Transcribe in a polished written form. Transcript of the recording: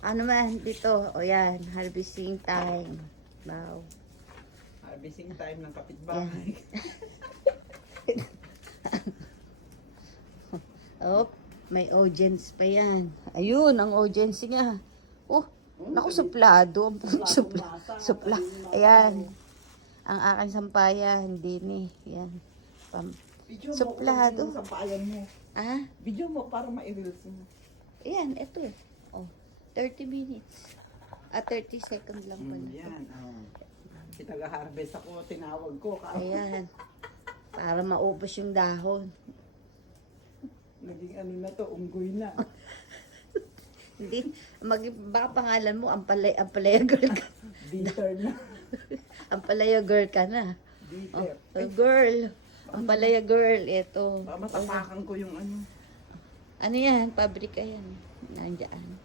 Ano man dito? O yan, harvesting time. Wow. Harvesting time ng kapitbahay. Oh, may audience pa yan. Ayun, ang audience nga. Oh, naku, suplado. Supla. Ayan. Ang aking sampayan, din yan. Video mo Suplado. sa bayan mo. Ah? Video mo para ma-reels mo. Ayan, ito. Oh, 30 minutes. 30 seconds lang pala. Yan. Pinag-harvest ako, tinawag ko. Ayan. Para maubos yung dahon. Naging ano na to, unggoy na. Hindi, baka pangalan mo, Ampalaya girl ka. Bitter na. Ampalaya girl ka na. Bitter. Oh, girl. Ampalaya girl, ito. Matapakan ko yung ano. Ano yan? Pabrika yan. Nandiyan.